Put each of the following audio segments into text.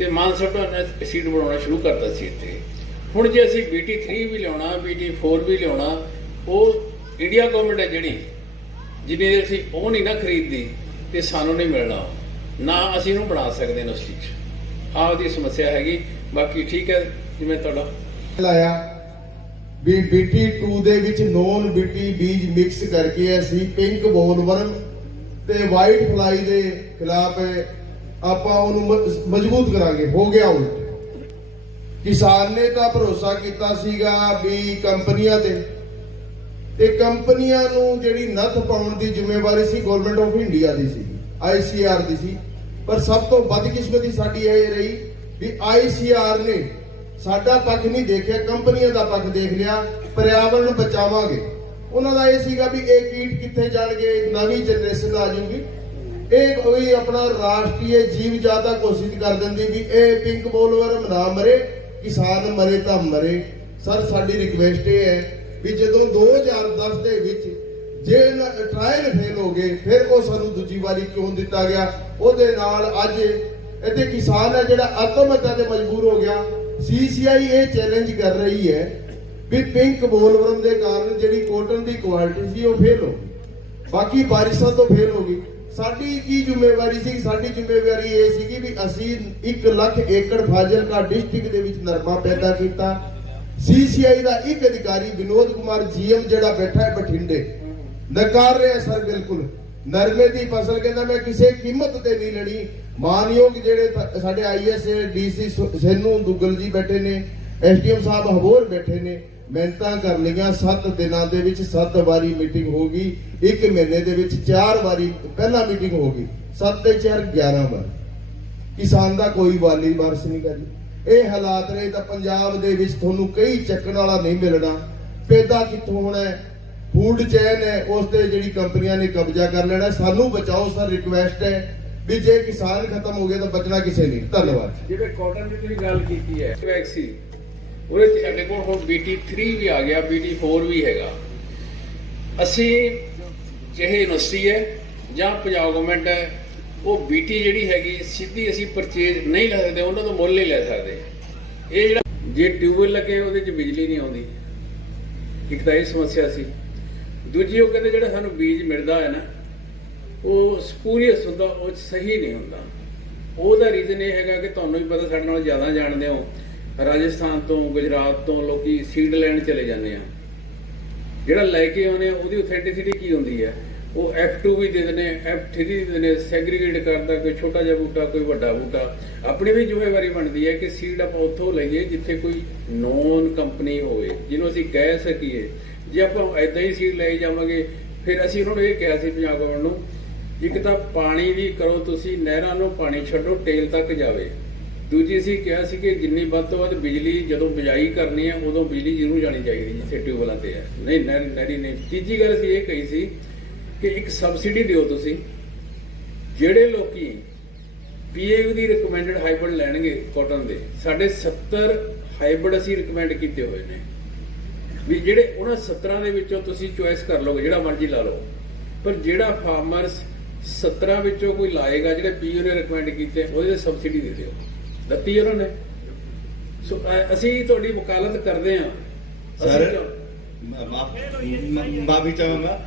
ਤੇ ਮਾਨਸਾ ਨੇ ਸੀਟ ਬਣਾਉਣਾ ਸ਼ੁਰੂ ਕਰਤਾ ਸੀ ਇੱਥੇ। ਹੁਣ ਜੇ ਅਸੀਂ BT3 ਵੀ ਲਿਆਉਣਾ BT4 ਵੀ ਲਿਆਉਣਾ, ਉਹ ਇੰਡੀਆ ਗਵਰਨਮੈਂਟ ਹੈ ਜਿਹੜੀ, ਜਿੰਨੀ ਅਸੀਂ ਉਹ ਨਹੀਂ ਨਾ ਖਰੀਦਦੀ, ਤੇ ਸਾਨੂੰ ਨਹੀਂ ਮਿਲਣਾ। ਨਾ ਅਸੀਂ ਇਹਨੂੰ ਬਣਾ ਸਕਦੇ ਯੂਨੀਵਰਸਿਟੀ 'ਚ ਆਹ ਉਹਦੀ ਸਮੱਸਿਆ ਹੈਗੀ। ਬਾਕੀ ਠੀਕ ਹੈ, ਜਿਵੇਂ ਤੁਹਾਡਾ ਲਾਇਆ। ਵੀ BT 2 ਦੇ ਵਿੱਚ ਨੋਨ BT ਬੀਜ ਮਿਕਸ ਕਰਕੇ ਅਸੀਂ ਪਿੰਕ ਬੋਲਵਰਮ ਤੇ ਵਾਈਟ ਫਲਾਈ ਦੇ ਖਿਲਾਫ ਆਪਾਂ ਉਹਨੂੰ ਮਜ਼ਬੂਤ ਕਰਾਂਗੇ, ਹੋ ਗਿਆ ਉਲਟ ਕਿਸਾਨ ਨੇ ਤਾਂ ਭਰੋਸਾ ਕੀਤਾ ਸੀਗਾ ਵੀ ਕੰਪਨੀਆਂ ਤੇ ਤੇ ਕੰਪਨੀਆਂ ਨੂੰ ਜਿਹੜੀ ਨੱਥ ਪਾਉਣ ਦੀ ਜ਼ਿੰਮੇਵਾਰੀ ਸੀ ਗਵਰਨਮੈਂਟ ਆਫ ਇੰਡੀਆ ਦੀ ਸੀ ਆਈਸੀਆਰ ਦੀ ਸੀ। ਪਰ ਸਭ ਤੋਂ ਬਦਕਿਸਮਤੀ ਸਾਡੀ ਇਹ ਰਹੀ ਵੀ ਆਈਸੀਆਰ ਨੇ ਸਾਡਾ ਪੱਖ ਨਹੀਂ ਦੇਖਿਆ, ਕੰਪਨੀਆਂ ਦਾ ਪੱਖ ਦੇਖ ਲਿਆ ਪਰਿਆਵਰਣ ਨੂੰ ਬਚਾਵਾਂਗੇ। ਉਹਨਾਂ ਦਾ ਇਹ ਸੀਗਾ ਵੀ ਇਹ ਕੀਟ ਕਿੱਥੇ ਜਾਣਗੇ, ਨਵੀਂ ਜਨਰੇਸ਼ਨ ਆ ਜਾਊਗੀ। ਇਹ ਕੋਈ ਆਪਣਾ ਰਾਸ਼ਟਰੀ ਜੀਵ ਜਾਤਾ ਘੋਸ਼ਿਤ ਕਰ ਦਿੰਦੀ ਵੀ ਇਹ ਪਿੰਕ ਬੋਲਵਰ ਨਾ ਮਰੇ, ਕਿਸਾਨ ਮਰੇ ਤਾਂ ਮਰੇ। ਸਰ ਸਾਡੀ ਰਿਕਵੈਸਟ ਇਹ ਹੈ ਵੀ ਜਦੋਂ 2010 ਦੇ ਵਿੱਚ ਜੇ ਟ੍ਰਾਇਲ ਫੇਲ ਹੋ ਗਏ, ਫਿਰ ਉਹ ਸਾਨੂੰ ਦੂਜੀ ਵਾਰੀ ਕਿਉਂ ਦਿੱਤਾ ਗਿਆ? ਉਹਦੇ ਨਾਲ ਅੱਜ ਇੱਥੇ ਕਿਸਾਨ ਹੈ ਜਿਹੜਾ ਆਤਮ ਹੱਤਿਆ ਤੇ ਮਜਬੂਰ ਹੋ ਗਿਆ। ਸੀਸੀਆਈ ਇਹ ਚੈਲੰਜ ਕਰ ਰਹੀ ਹੈ ਵੀ ਪਿੰਕ ਬੋਲਵਰਮ ਦੇ ਕਾਰਨ ਜਿਹੜੀ ਕੋਟਨ ਦੀ ਕੁਆਲਿਟੀ ਸੀ ਉਹ ਫੇਲ ਹੋ ਗਈ। ਬਾਕੀ ਬਾਰਿਸ਼ਾਂ ਤੋਂ ਫੇਲ ਹੋ ਗਈ। ਸਾਡੀ ਕੀ ਜ਼ਿੰਮੇਵਾਰੀ ਸੀ? ਸਾਡੀ ਜ਼ਿੰਮੇਵਾਰੀ ਇਹ ਸੀਗੀ ਵੀ ਅਸੀਂ 1 ਲੱਖ ਏਕੜ ਫਾਜ਼ਿਲਕਾ ਡਿਸਟ੍ਰਿਕਟ ਦੇ ਵਿੱਚ ਨਰਮਾ ਪੈਦਾ ਕੀਤਾ। ਸੀਸੀਆਈ ਦਾ ਇੱਕ ਅਧਿਕਾਰੀ ਵਿਨੋਦ ਕੁਮਾਰ ਜੀਐਮ ਜਿਹੜਾ ਬੈਠਾ ਹੈ ਬਠਿੰਡੇ, ਨਕਾਰ ਰਿਹਾ ਸਰ ਬਿਲਕੁਲ। ਨਰਮੇ ਦੀ ਫਸਲ ਕਹਿੰਦਾ ਮੈਂ ਕਿਸੇ ਕੀਮਤ ਤੇ ਨਹੀਂ ਲੈਣੀ। ਮਾਨਯੋਗ ਜਿਹੜੇ th- ਸਾਡੇ ਆਈਐਸ ਡੀਸੀ ਸੈਨੂ ਦੁੱਗਲ ਜੀ ਬੈਠੇ ਨੇ ਐਸਡੀਐਮ ਸਾਹਿਬ ਹਬੋਰ ਬੈਠੇ ਨੇ। ਮਿਹਨਤਾਂ ਕਰ ਲਈਆਂ 7 ਦਿਨਾਂ ਦੇ ਵਿੱਚ 7 ਵਾਰੀ ਮੀਟਿੰਗ ਹੋ ਗਈ, ਇੱਕ ਮਹੀਨੇ ਦੇ ਵਿੱਚ 4 ਵਾਰੀ ਪਹਿਲਾ ਮੀਟਿੰਗ ਹੋ ਗਈ 7 ਤੇ 4 11 ਵਾਰ। ਕਿਸਾਨ ਦਾ ਕੋਈ ਵਾਲੀ ਵਾਰਸ ਨਹੀਂ ਕਰੀ ਇਹ ਹਾਲਾਤ ਰਹੇ ਤਾਂ ਪੰਜਾਬ ਦੇ ਵਿੱਚ ਤੁਹਾਨੂੰ ਕਈ ਚੱਕਣ ਵਾਲਾ ਨਹੀਂ ਮਿਲਣਾ। ਪੈਦਾ ਕਿੱਥੋਂ ਹੋਣਾ ਹੈ? ਫੂਡ ਚੈਨ ਹੈ, ਉਸ ਤੇ ਜਿਹੜੀ ਕੰਪਨੀਆਂ ਨੇ ਕਬਜ਼ਾ ਕਰ ਲੈਣਾ ਸਾਨੂੰ ਬਚਾਓ ਸਰ ਰਿਕੁਐਸਟ ਹੈ ਵੀ ਜੇ ਕਿਸਾਨ ਖਤਮ ਹੋ ਗਿਆ ਤਾਂ ਬਚਣਾ ਕਿਸੇ ਨਹੀਂ ਧੰਨਵਾਦ। ਜਿਵੇਂ ਕਾਟਨ ਦੀ ਤੁਸੀਂ ਗੱਲ ਕੀਤੀ ਹੈ ਵੈਕਸੀ ਉਹਦੇ ਚ ਸਾਡੇ ਕੋਲ ਹੁਣ BT3 ਵੀ ਆ ਗਿਆ BT4 ਵੀ ਹੈਗਾ। ਅਸੀਂ ਚਾਹੇ ਯੂਨੀਵਰਸਿਟੀ ਹੈ ਜਾਂ ਪੰਜਾਬ ਗਵਰਨਮੈਂਟ ਹੈ, ਉਹ BT ਜਿਹੜੀ ਹੈਗੀ, ਸਿੱਧੀ ਅਸੀਂ ਪਰਚੇਜ ਨਹੀਂ ਲੈ ਸਕਦੇ, ਉਹਨਾਂ ਤੋਂ ਮੁੱਲ ਨਹੀਂ ਲੈ ਸਕਦੇ। ਇਹ ਜਿਹੜਾ ਜੇ ਟਿਊਬਵੈਲ ਲੱਗੇ, ਉਹਦੇ ਚ ਬਿਜਲੀ ਨਹੀਂ ਆਉਂਦੀ। ਇੱਕ ਤਾਂ ਇਹ ਸਮੱਸਿਆ ਸੀ। ਦੂਜੀ, ਉਹ ਕਹਿੰਦੇ ਜਿਹੜਾ ਸਾਨੂੰ ਬੀਜ ਮਿਲਦਾ ਹੈ ਨਾ, ਉਹ ਸਪੂਰੀਅਸ ਹੁੰਦਾ, ਉਹ ਸਹੀ ਨਹੀਂ ਹੁੰਦਾ। ਉਹਦਾ ਰੀਜ਼ਨ ਇਹ ਹੈਗਾ ਕਿ ਤੁਹਾਨੂੰ ਵੀ ਪਤਾ, ਸਾਡੇ ਨਾਲ ਜ਼ਿਆਦਾ ਜਾਣਦੇ ਹੋ। ਰਾਜਸਥਾਨ ਤੋਂ, ਗੁਜਰਾਤ ਤੋਂ ਲੋਕੀ ਸੀਡ ਲੈਣ ਚਲੇ ਜਾਂਦੇ ਆ। ਜਿਹੜਾ ਲੈ ਕੇ ਆਉਂਦੇ ਆ, ਉਹਦੀ ਅਥੈਂਟਿਸਿਟੀ ਕੀ ਹੁੰਦੀ ਹੈ ਉਹ F2 ਵੀ ਦੇ ਦਿੰਦੇ F3 ਵੀ ਦੇ ਦਿੰਦੇ ਸੈਗਰੀਗੇਟ ਕਰਦਾ, ਕੋਈ ਛੋਟਾ ਜਿਹਾ ਬੂਟਾ, ਕੋਈ ਵੱਡਾ ਬੂਟਾ। ਆਪਣੀ ਵੀ ਜ਼ਿੰਮੇਵਾਰੀ ਬਣਦੀ ਹੈ ਕਿ ਸੀਡ ਆਪਾਂ ਉੱਥੋਂ ਲਈਏ, ਜਿੱਥੇ ਕੋਈ ਨੋਨ ਕੰਪਨੀ ਹੋਵੇ, ਜਿਹਨੂੰ ਅਸੀਂ ਕਹਿ ਸਕੀਏ। ਜੇ ਆਪਾਂ ਐਦਾਂ ਹੀ ਸੀਡ ਲੈ ਜਾਵਾਂਗੇ, ਫਿਰ ਅਸੀਂ ਉਹਨਾਂ ਨੂੰ ਇਹ ਕਿਹਾ ਸੀ ਪੰਜਾਬ ਗਵਰਨਮੈਂਟ ਨੂੰ, ਇੱਕ ਤਾਂ ਪਾਣੀ ਵੀ ਕਰੋ ਤੁਸੀਂ, ਨਹਿਰਾਂ ਨੂੰ ਪਾਣੀ ਛੱਡੋ, ਟੇਲ ਤੱਕ ਜਾਵੇ। ਦੂਜੀ ਅਸੀਂ ਕਿਹਾ ਸੀ ਕਿ ਜਿੰਨੀ ਵੱਧ ਤੋਂ ਵੱਧ ਬਿਜਲੀ ਜਦੋਂ ਬਿਜਾਈ ਕਰਨੀ ਹੈ, ਉਦੋਂ ਬਿਜਲੀ ਜ਼ਰੂਰ ਜਾਣੀ ਚਾਹੀਦੀ ਜਿੱਥੇ ਟਿਊਬਵੈਲਾਂ ਤੇ ਹੈ। ਨਹੀਂ, ਨਹਿਰੀ ਨਹੀਂ ਤੀਜੀ ਗੱਲ ਸੀ ਇਹ ਕਹੀ ਸੀ ਕਿ ਇੱਕ ਸਬਸਿਡੀ ਦਿਓ ਤੁਸੀਂ। ਜਿਹੜੇ ਲੋਕੀ ਪੀਏਯੂ ਦੀ ਰეკਮੈਂਡਡ ਹਾਈਬ੍ਰਿਡ ਲੈਣਗੇ ਕਾਟਨ ਦੇ, ਸਾਡੇ 70 ਹਾਈਬ੍ਰਿਡ ਅਸੀਂ ਰეკਮੈਂਡ ਕੀਤੇ ਹੋਏ ਨੇ। ਵੀ ਜਿਹੜੇ ਉਹਨਾਂ 17 ਦੇ ਵਿੱਚੋਂ ਤੁਸੀਂ ਚੁਆਇਸ ਕਰ ਲਓਗੇ, ਜਿਹੜਾ ਮਰਜ਼ੀ ਲਾ ਲਓ। ਪਰ ਜਿਹੜਾ ਫਾਰਮਰਸ 17 ਵਿੱਚੋਂ ਕੋਈ ਲਾਏਗਾ, ਜਿਹੜੇ ਪੀਯੂ ਨੇ ਰეკਮੈਂਡ ਕੀਤੇ, ਉਹਦੇ ਸਬਸਿਡੀ ਦੇ ਦਿਓ। ਦਿੱਤੀ ਉਹਨਾਂ ਨੇ। ਸੋ ਅਸੀਂ ਤੁਹਾਡੀ ਵਕਾਲਤ ਕਰਦੇ ਹਾਂ। ਸਰ ਮਾਫੀ ਚਾਹਾਂਗਾ।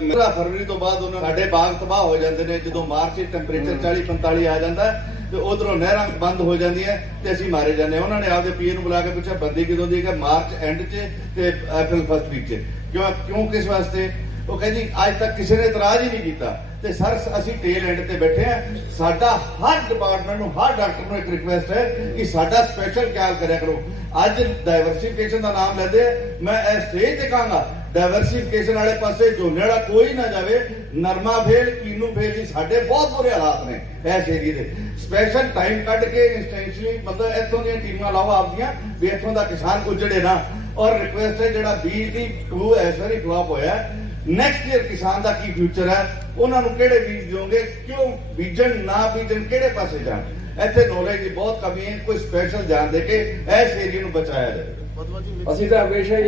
15 ਫਰਵਰੀ ਤੋਂ ਬਾਅਦ ਉਹਨਾਂ ਸਾਡੇ ਬਾਗ ਤਬਾਹ ਹੋ ਜਾਂਦੇ ਨੇ ਜਦੋਂ ਮਾਰਚ ਵਿੱਚ ਟੈਂਪਰੇਚਰ 40 45 ਆ ਜਾਂਦਾ ਤੇ ਉਧਰੋਂ ਨਹਿਰਾਂ ਬੰਦ ਹੋ ਜਾਂਦੀਆਂ ਤੇ ਅਸੀਂ ਮਾਰੇ ਜਾਂਦੇ ਹਾਂ। ਉਹਨਾਂ ਨੇ ਆਪਦੇ ਪੀਏ ਨੂੰ ਬੁਲਾ ਕੇ ਪੁੱਛਿਆ ਬੰਦੀ ਕਦੋਂ ਦੀ ਹੈ? ਕਿ ਮਾਰਚ ਐਂਡ 'ਚ ਤੇ ਅਪ੍ਰੈਲ ਫਸਟ ਵੀਕ 'ਚ। ਕਿਉਂ ਕਿਉਂ ਕਿਸ ਵਾਸਤੇ? ਉਹ ਕਹਿੰਦੀ, ਅੱਜ ਤੱਕ ਕਿਸੇ ਨੇ ਇਤਰਾਜ਼ ਹੀ ਨਹੀਂ ਕੀਤਾ। ਤੇ ਸਰ, ਅਸੀਂ ਟੇਲ ਐਂਡ ਤੇ ਬੈਠੇ ਆ ਸਾਡਾ ਹਰ ਡਿਪਾਰਟਮੈਂਟ ਨੂੰ, ਹਰ ਡਾਕਟਰ ਨੂੰ ਇੱਕ ਰਿਕੁਐਸਟ ਹੈ ਕਿ ਸਾਡਾ ਸਪੈਸ਼ਲ ਖਿਆਲ ਕਰਿਆ ਕਰੋ। ਅੱਜ ਡਾਈਵਰਸਿਫਿਕੇਸ਼ਨ ਦਾ ਨਾਮ ਲੈਂਦੇ ਮੈਂ ਇਸ ਸਟੇਜ ਤੇ ਕਹਾਂਗਾ ਡਾਈਵਰਸਿਫਿਕੇਸ਼ਨ ਵਾਲੇ ਪਾਸੇ ਝੋਨੇ ਵਾਲਾ ਕੋਈ ਨਾ ਜਾਵੇ। ਨਰਮਾ ਫੇਲ, ਕੀਨੂ ਫੇਲ ਜੀ, ਸਾਡੇ ਬਹੁਤ ਬੁਰੇ ਹਾਲਾਤ ਨੇ ਇਸ ਏਰੀਏ ਦੇ। ਸਪੈਸ਼ਲ ਟਾਈਮ ਕੱਢ ਕੇ ਇੰਸਟੈਂਸ਼ਲੀ ਮਤਲਬ ਇੱਥੋਂ ਦੀਆਂ ਟੀਮਾਂ ਲਾਓ ਆਪਦੀਆਂ, ਵੀ ਇੱਥੋਂ ਦਾ ਕਿਸਾਨ ਗੁਜੜੇ ਨਾ। ਔਰ ਰਿਕੁਐਸਟ ਹੈ ਜਿਹੜਾ ਬੀਜ ਦੀ ਟੂ ਇਸ ਵਾਰੀ ਫਲॉप ਹੋਇਆ। ਨੈਕਸਟ ਈਅਰ ਕਿਸਾਨ ਦਾ ਕੀ ਫਿਊਚਰ ਹੈ? ਉਹਨਾਂ ਨੂੰ ਕਿਹੜੇ ਬੀਜ ਦਿਓਗੇ? ਕਿਉਂ ਬੀਜਣ ਨਾ ਬੀਜਣ ਕਿਹੜੇ ਪਾਸੇ ਜਾਣ? ਇੱਥੇ ਨੌਲੇਜ ਦੀ ਬਹੁਤ ਕਮੀ ਹੈ। ਕੋਈ ਸਪੈਸ਼ਲ ਧਿਆਨ ਦੇ ਕੇ ਇਸ ਏਰੀਏ ਨੂੰ ਬਚਾਇਆ ਜਾਵੇ। ਅਸੀਂ ਤਾਂ ਹਮੇਸ਼ਾ ਹੀ